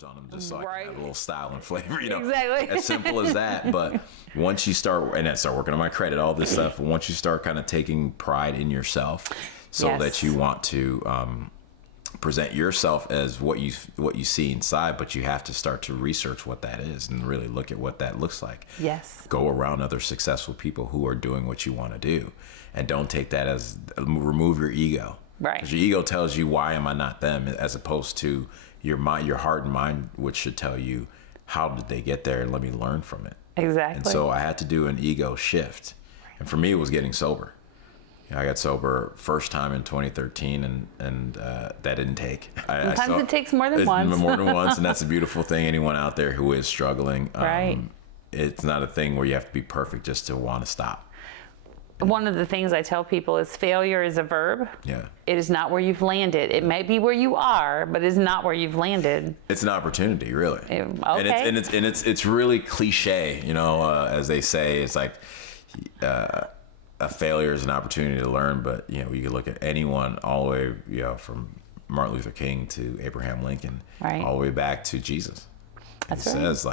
flowers on them just so I can have a little style and flavor, Exactly. As simple as that. But once you start, and I start working on my credit, all this stuff, once you start kind of taking pride in yourself so that you want to present yourself as what you see inside, but you have to start to research what that is and really look at what that looks like. Yes. Go around other successful people who are doing what you want to do, and don't take that as, remove your ego. Right. 'Cause your ego tells you, why am I not them, as opposed to your mind, your heart and mind, which should tell you, how did they get there, and let me learn from it. Exactly. And so I had to do an ego shift, and for me it was getting sober. I got sober first time in 2013, and that didn't take. Sometimes it takes more than once. More than once, and that's a beautiful thing. Anyone out there who is struggling, it's not a thing where you have to be perfect just to want to stop. One of the things I tell people is failure is a verb. Yeah. It is not where you've landed. It may be where you are, but it's not where you've landed. It's an opportunity, really. Okay. And it's really cliche, as they say. It's like a failure is an opportunity to learn, but you can look at anyone all the way, from Martin Luther King to Abraham Lincoln, all the way back to Jesus. That's He right. says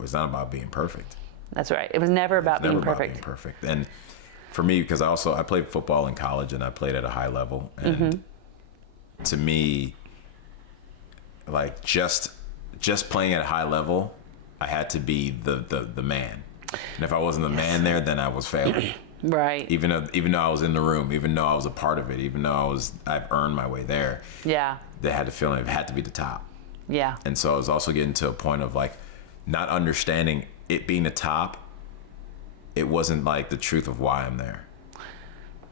it's not about being perfect. That's right. It was never about being perfect. And for me, because I played football in college, and I played at a high level, and to me, like just playing at a high level, I had to be the man. And if I wasn't the man there, then I was failing. Right. Even though I was in the room, even though I was a part of it, even though I've earned my way there. Yeah. They had to feel it had to be the top. Yeah. And so I was also getting to a point of like not understanding it being the top. It wasn't like the truth of why I'm there.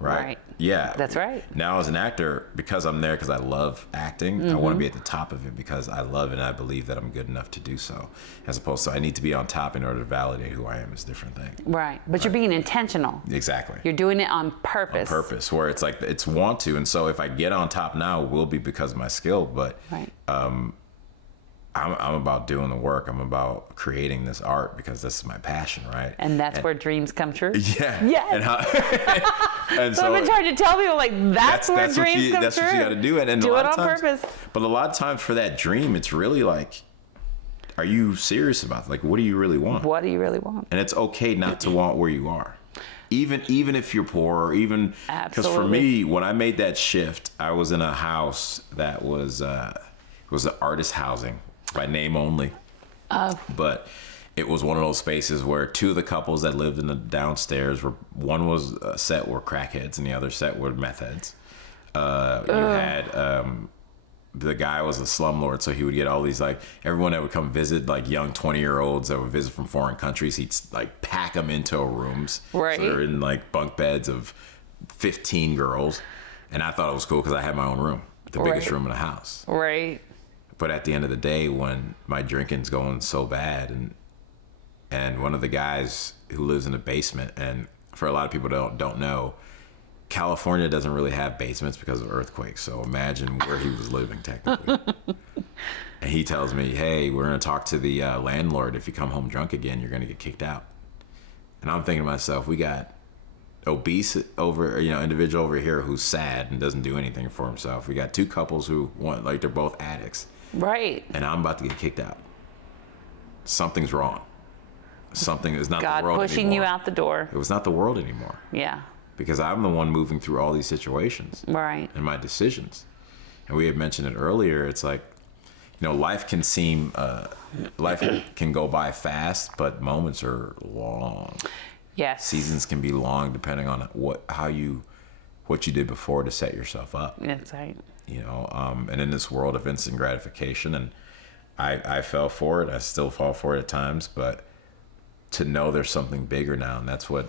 Right. Yeah. That's right. Now as an actor, because I'm there because I love acting, I want to be at the top of it because I love it and I believe that I'm good enough to do so. As opposed to I need to be on top in order to validate who I am is a different thing. Right. But you're being intentional. Exactly. You're doing it on purpose. On purpose, where it's like it's want to. And so if I get on top now, it will be because of my skill. But I'm about doing the work. I'm about creating this art because this is my passion, right? And that's where dreams come true. Yeah. Yes. And so I've been trying to tell people, like, that's where dreams come true. That's what you got to do. And do a lot it of on times, purpose. But a lot of times for that dream, it's really like, are you serious about it? Like, what do you really want? What do you really want? And it's okay not to want where you are. Even if you're poor, or even because for me, when I made that shift, I was in a house that was an artist housing by name only. But it was one of those spaces where two of the couples that lived in the downstairs one was a set were crackheads and the other set were meth heads. You had the guy was a slumlord, so he would get all these like everyone that would come visit, like young 20-year-olds that would visit from foreign countries. He'd like pack them into rooms. Right. So they're in like bunk beds of 15 girls, and I thought it was cool because I had my own room, the biggest room in the house. Right. But at the end of the day, when my drinking's going so bad, and one of the guys who lives in the basement, and for a lot of people don't know, California doesn't really have basements because of earthquakes. So imagine where he was living technically. And he tells me, "Hey, we're going to talk to the landlord. If you come home drunk again, you're going to get kicked out." And I'm thinking to myself, we got obese individual over here who's sad and doesn't do anything for himself. We got two couples who they're both addicts. Right. And I'm about to get kicked out. Something's wrong. Something is not God the world pushing anymore. you out the door. It was not the world anymore. Yeah. Because I'm the one moving through all these situations. Right. And my decisions. And we had mentioned it earlier. It's like, life can seem, life can go by fast, but moments are long. Yes. Seasons can be long depending on what you did before to set yourself up. That's right. And in this world of instant gratification, and I fell for it. I still fall for it at times, but to know there's something bigger now, and that's what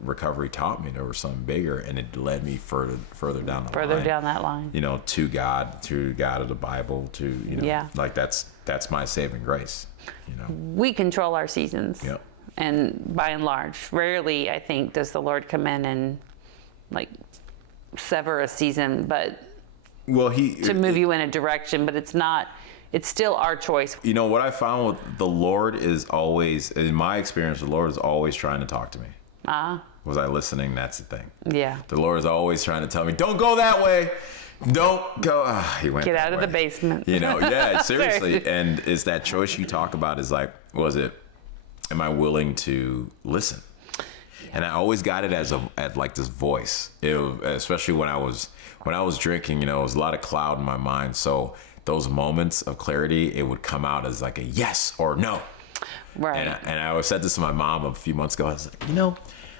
recovery taught me. There was something bigger, and it led me further down the line. Further down that line. To God of the Bible, like that's my saving grace. We control our seasons. Yep. And by and large, rarely I think does the Lord come in and like sever a season, but to move you in a direction, but it's not. It's still our choice. What I found with the Lord is always, in my experience, the Lord is always trying to talk to me. Was I listening? That's the thing. Yeah. The Lord is always trying to tell me, don't go that way. Don't go. He went. Get out of the basement. Yeah, seriously. And is that choice you talk about is like, am I willing to listen? And I always got it as like this voice, especially when I was drinking, it was a lot of cloud in my mind. So those moments of clarity, it would come out as like a yes or no. Right. And I always said this to my mom a few months ago. I was like,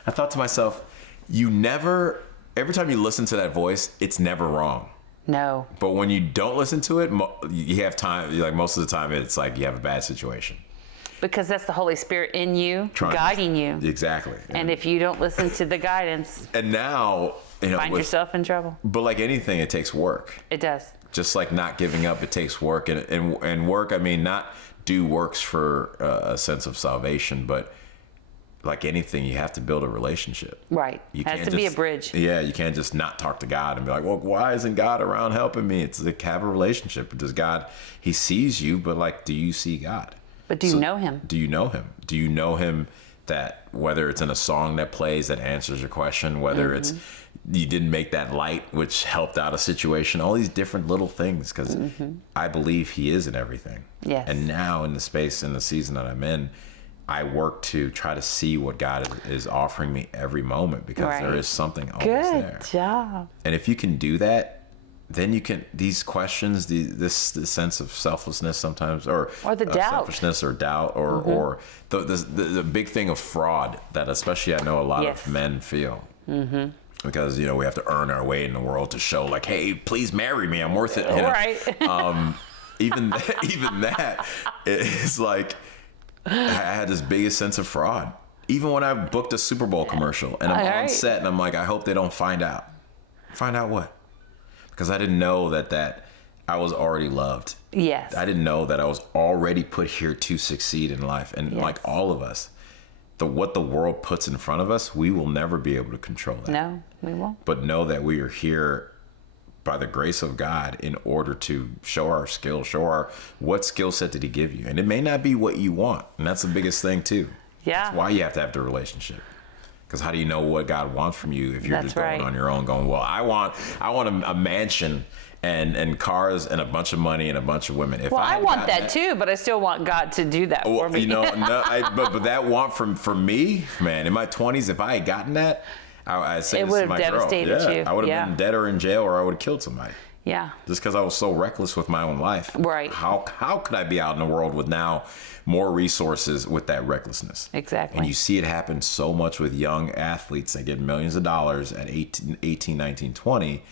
I thought to myself, every time you listen to that voice, it's never wrong. No. But when you don't listen to it, you have time, like most of the time, it's like you have a bad situation. Because that's the Holy Spirit in you, guiding you. Exactly. And if you don't listen to the guidance, and now, find yourself in trouble. But like anything, it takes work. It does. Just like not giving up, it takes work. And work, I mean, not do works for a sense of salvation, but like anything, you have to build a relationship. Right. It has to be a bridge. Yeah, you can't just not talk to God and be like, well, why isn't God around helping me? It's like, have a relationship. Does God, he sees you, but like, do you see God? But do you know him? Do you know him? Do you know him that whether it's in a song that plays that answers your question, whether it's you didn't make that light, which helped out a situation, all these different little things, because I believe he is in everything. Yes. And now in the space, in the season that I'm in, I work to try to see what God is offering me every moment, because there is something always there. Good job. And if you can do that, then you can, these questions, this sense of selflessness sometimes, or the doubt, selfishness or doubt, or the big thing of fraud that especially I know a lot of men feel. Because, we have to earn our way in the world to show like, hey, please marry me. I'm worth it. Right. Even that, it's like, I had this biggest sense of fraud. Even when I booked a Super Bowl commercial and I'm on set and I'm like, I hope they don't find out. Find out what? Because I didn't know that I was already loved. Yes. I didn't know that I was already put here to succeed in life. And like all of us, what the world puts in front of us, we will never be able to control that. No, we won't. But know that we are here by the grace of God in order to show our skill, what skill set did he give you? And it may not be what you want. And that's the biggest thing too. Yeah. That's why you have to have the relationship. Because how do you know what God wants from you if you're just going on your own, going, well, I want a mansion and cars and a bunch of money and a bunch of women. If I want that too, but I still want God to do that for me. But that want from me, man, in my 20s, if I had gotten that, I'd say it would have devastated you. I would have been dead or in jail, or I would have killed somebody. Yeah. Just because I was so reckless with my own life. Right. How could I be out in the world with now more resources with that recklessness? Exactly. And you see it happen so much with young athletes that get millions of dollars at 18, 19, 20.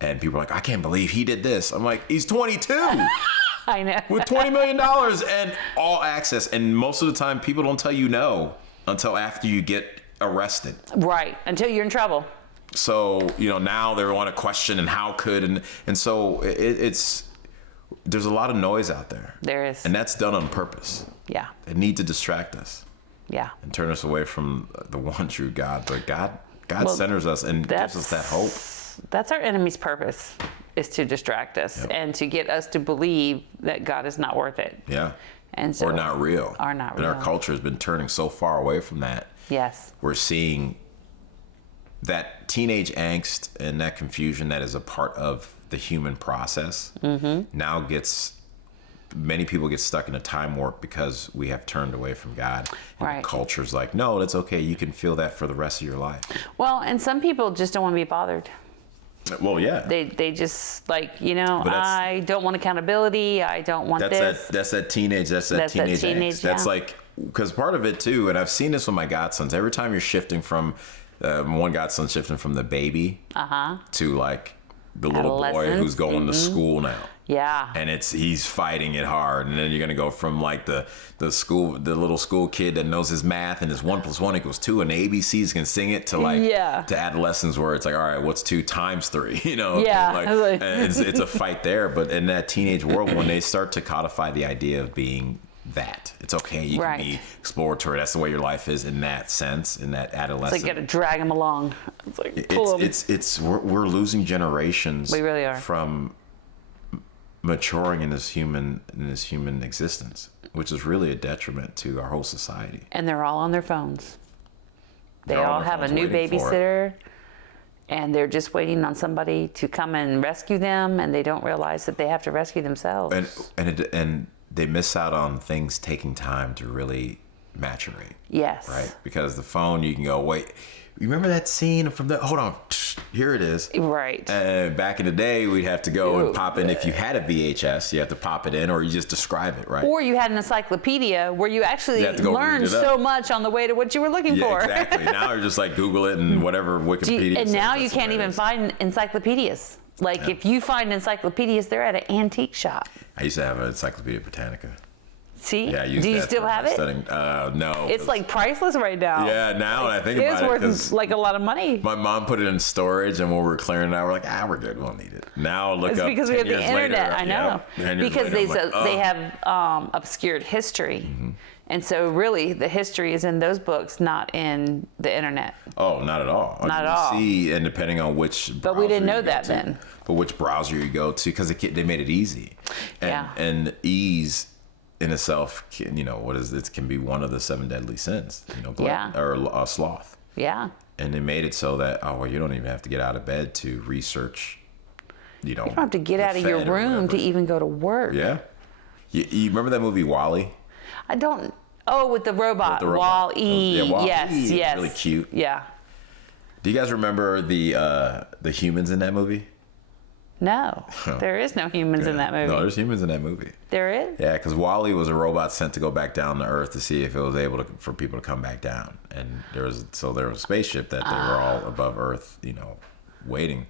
And people are like, I can't believe he did this. I'm like, he's 22. I know. With $20 million and all access. And most of the time, people don't tell you no until after you get arrested. Right. Until you're in trouble. So, now they want to question and how could, and so there's a lot of noise out there. There is. And that's done on purpose. Yeah. They need to distract us. Yeah. And turn us away from the one true God. But God centers us and gives us that hope. That's our enemy's purpose, is to distract us and to get us to believe that God is not worth it. Yeah. And so, or not real. And our culture has been turning so far away from that. Yes. We're seeing that teenage angst and that confusion that is a part of the human process now many people get stuck in a time warp because we have turned away from God. And the culture's like, no, that's okay. You can feel that for the rest of your life. Well, and some people just don't want to be bothered. Well, yeah. They just like, I don't want accountability. I don't want this. That's that teenage angst. That's like, because part of it too, and I've seen this with my godsons, every time you're shifting from, one godson shifting from the baby to like the little boy who's going to school now. Yeah. And he's fighting it hard. And then you're going to go from like the little school kid that knows his math and his 1 + 1 = 2 and the ABCs can sing it to like, to adolescence where it's like, all right, what's 2 × 3? Yeah. Like, and it's a fight there. But in that teenage world, when they start to codify the idea of being that, it's okay. You can be exploratory. That's the way your life is in that sense, in that adolescence. It's like you got to drag them along. It's like, pull them. We're losing generations. We really are. From maturing in this human existence, which is really a detriment to our whole society. And they're all on their phones. They all have a new babysitter, and they're just waiting on somebody to come and rescue them, and they don't realize that they have to rescue themselves. And they miss out on things taking time to really maturate. Yes. Right? Because the phone, you can go, wait, you remember that scene from the, hold on, here it is. Right. And back in the day, we'd have to go and pop in. If you had a VHS, you have to pop it in, or you just describe it, right? Or you had an encyclopedia where you actually learned so much on the way to what you were looking for. Exactly. Now you're just like Google it and whatever Wikipedia. And now you can't even find encyclopedias. Like if you find encyclopedias, they're at an antique shop. I used to have an Encyclopedia Britannica. See? Yeah, do you still have it? No. It's like priceless right now. Yeah, now I think about it. It's worth like a lot of money. My mom put it in storage, and when we were clearing it out, we're like, we're good, we don't need it. Now look it's up. Because we have the internet. I know. Because they have obscured history. Mm-hmm. And so really the history is in those books, not in the internet. Oh, not at all. Not at all. See, and depending on which But we didn't know that then. But which browser you go to, because they made it easy. And ease in itself, it can be one of the 7 deadly sins, or sloth. Yeah. And they made it so that, you don't even have to get out of bed to research, you don't have to get out of your room to even go to work. Yeah. You remember that movie WALL-E? I don't. Oh, with the robot. WALL-E. Yeah, WALL-E. Yes. Really cute. Yeah. Do you guys remember the humans in that movie? No, there is no humans in that movie. No, there's humans in that movie. There is? Yeah, because WALL-E was a robot sent to go back down to Earth to see if it was able for people to come back down. And there was a spaceship that they were all above Earth, waiting.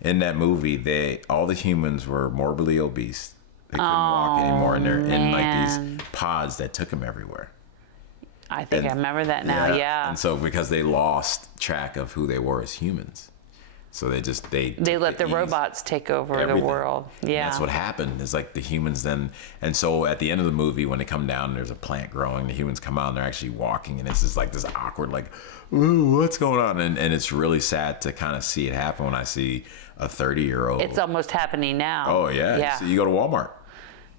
In that movie, all the humans were morbidly obese. They couldn't walk anymore, and they're in like these pods that took them everywhere. I think I remember that now. Yeah. And so because they lost track of who they were as humans. So they let the robots take over everything. The world. Yeah. And that's what happened. Is like the humans then, and so at the end of the movie, when they come down, there's a plant growing. The humans come out and they're actually walking, and it's just like this awkward, like, ooh, what's going on? And it's really sad to kind of see it happen when I see a 30-year-old. It's almost happening now. Oh yeah. Yeah. So you go to Walmart.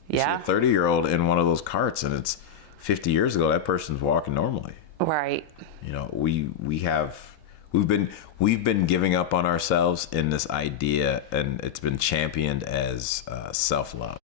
You see a 30-year-old in one of those carts, and it's 50 years ago. That person's walking normally. Right. We've been giving up on ourselves in this idea, and it's been championed as self-love.